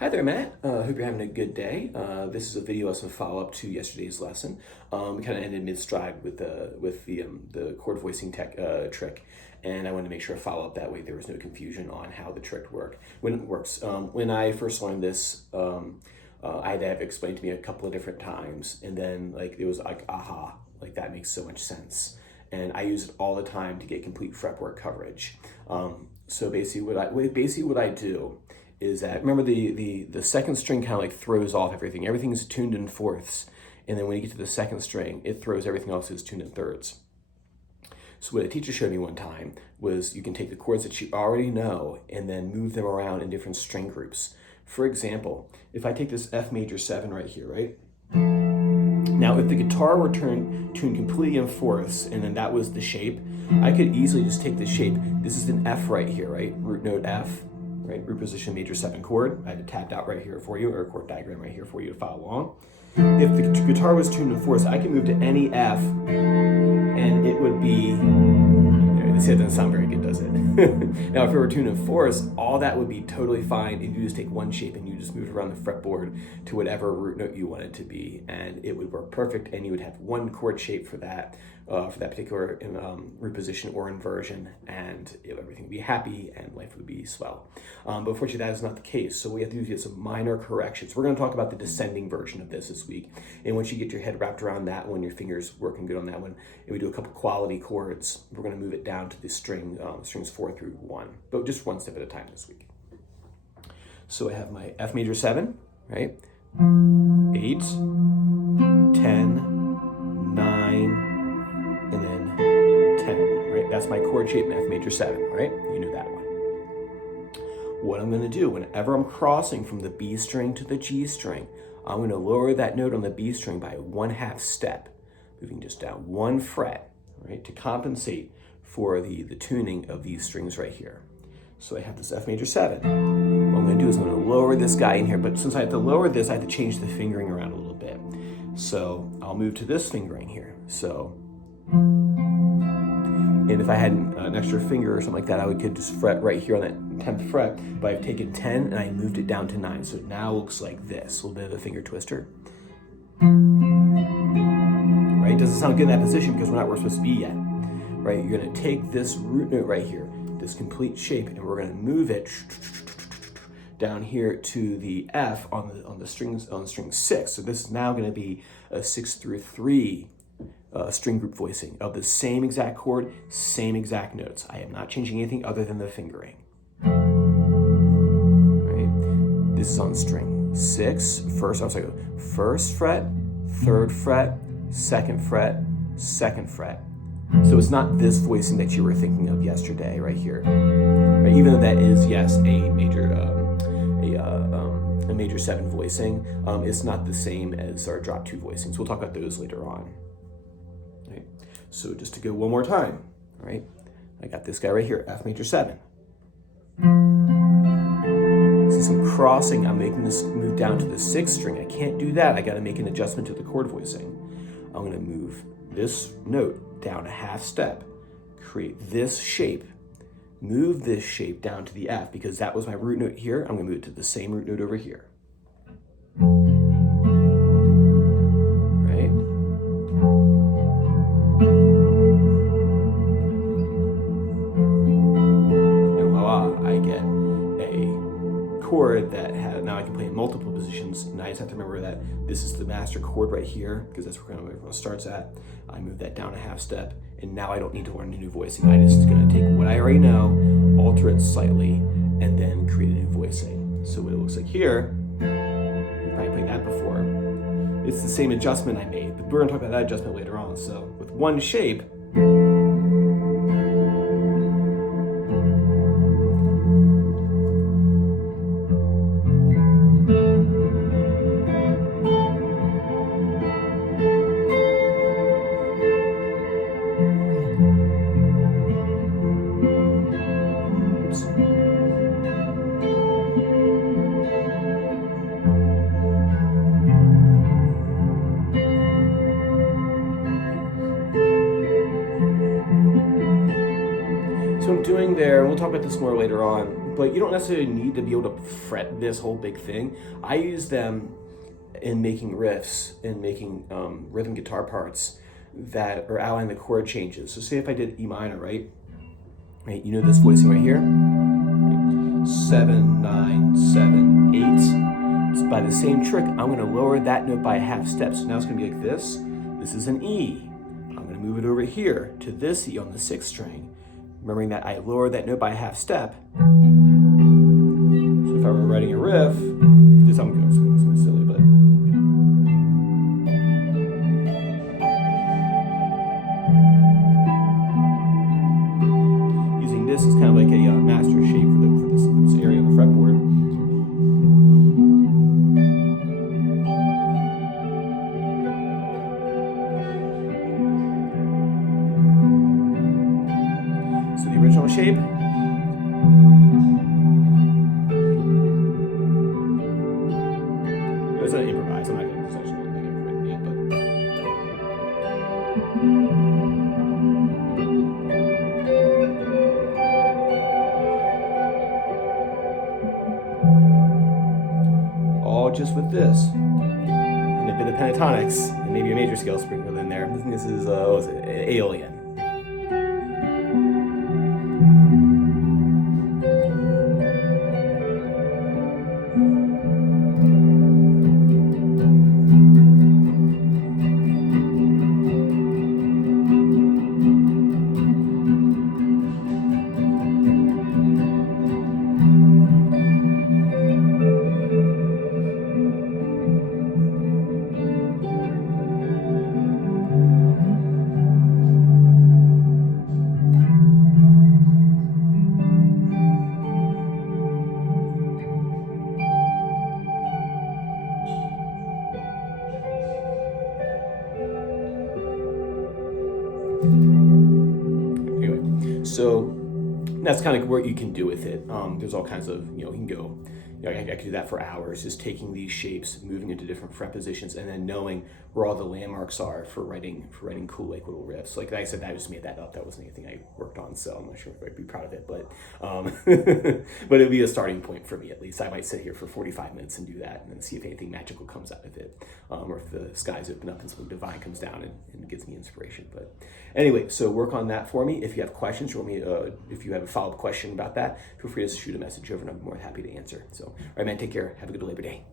Hi there, Matt. Hope you're having a good day. This is a video as a follow-up to yesterday's lesson. We kind of ended mid-stride with the chord voicing trick, and I wanted to make sure I follow up that way there was no confusion on how the trick works. When I first learned this, I had to have it explained to me a couple of different times, and then it was like aha, like that makes so much sense. And I use it all the time to get complete fretboard coverage. So basically what I do is that, remember the second string kind of like throws off everything. Everything's tuned in fourths, and then when you get to the second string, it throws everything else is tuned in thirds. So what a teacher showed me one time was you can take the chords that you already know and then move them around in different string groups. For example, if I take this F major 7 right here, right? Now, if the guitar were tuned completely in fourths, and then that was the shape, I could easily just take the shape. This is an F right here, right? Root note F, right? Root position major 7 chord. I have it tapped out right here for you, or a chord diagram right here for you to follow along. If the guitar was tuned in fourths, I can move to any F, and it would be, this doesn't sound very good, does it? Now, if it were tuned in fourths, all that would be totally fine. If you just take one shape and you just move it around the fretboard to whatever root note you want it to be, and it would work perfect, and you would have one chord shape for that particular root position or inversion, and everything would be happy and life would be swell. But unfortunately, that is not the case. So we have to do some minor corrections. We're going to talk about the descending version of this week, and once you get your head wrapped around that one, your fingers working good on that one, and we do a couple quality chords, we're going to move it down to the strings 4 through 1, but just one step at a time this week. So I have my F major 7, right? 8, 10, 9, and then 10, right? That's my chord shape in F major 7, right? You know that one. What I'm going to do, whenever I'm crossing from the B string to the G string, I'm going to lower that note on the B string by 1/2 step, moving just down 1 fret, right, to compensate for the tuning of these strings right here. So I have this F major 7. What I'm going to do is I'm going to lower this guy in here, but since I have to lower this, I have to change the fingering around a little bit. So I'll move to this fingering here. So, and if I had an extra finger or something like that, I could just fret right here on that 10th fret, but I've taken 10 and I moved it down to 9. So it now looks like this, a little bit of a finger twister. Right? Doesn't sound good in that position because we're not where we're supposed to be yet. Right? You're going to take this root note right here, this complete shape, and we're going to move it down here to the F on string 6. So this is now going to be a 6 through 3 string group voicing of the same exact chord, same exact notes. I am not changing anything other than the fingering. Right? This is on string 6. First fret, 3rd fret, 2nd fret, 2nd fret. So it's not this voicing that you were thinking of yesterday, right here. Right? Even though that is, yes, a major 7 voicing, it's not the same as our drop 2 voicings. We'll talk about those later on. Right? So just to go one more time, right? I got this guy right here, F major 7. See some crossing. I'm making this move down to the 6th string. I can't do that. I got to make an adjustment to the chord voicing. I'm going to move this note down 1/2 step, create this shape, move this shape down to the F because that was my root note here. I'm going to move it to the same root note over here. Right? And voila, I get a chord that now I can play in multiple positions. And I just have to remember that this is the master chord right here because that's where everyone starts at. I move that down 1/2 step, and now I don't need to learn a new voicing. I'm just going to take what I already know, alter it slightly, and then create a new voicing. So what it looks like here, you probably played that before. It's the same adjustment I made, but we're going to talk about that adjustment later on. So with one shape, so I'm doing there, and we'll talk about this more later on, but you don't necessarily need to be able to fret this whole big thing. I use them in making riffs, in making rhythm guitar parts that are outlining the chord changes. So say if I did E minor, right? You know this voicing right here? 7, 9, 7, 8. It's by the same trick, I'm gonna lower that note by a half step. So now it's gonna be like this. This is an E. I'm gonna move it over here to this E on the 6th string. Remembering that I lowered that note by a half step. So if I were writing a riff, this I'm going something silly, but using this is kind of like a master shape for this area on the fretboard. So the original shape. It's not improvised. I'm not going to such like I've written yet, but all just with this and a bit of pentatonics and maybe a major scale sprinkled in there. This is what was it? Aeolian. Anyway, so that's kind of what you can do with it. There's all kinds of, you can go, I could do that for hours, just taking these shapes, moving into different fret positions, and then knowing where all the landmarks are for writing cool like little riffs. Like I said, I just made that up. That wasn't anything I worked on, so I'm not sure if I'd be proud of it, but but it'd be a starting point for me at least. I might sit here for 45 minutes and do that, and then see if anything magical comes out of it, or if the skies open up and something divine comes down and gives me inspiration. But anyway, so work on that for me. If you have questions, or if you have a follow-up question about that, feel free to shoot a message over, and I'm more than happy to answer. So, all right, man, take care. Have a good Labor Day.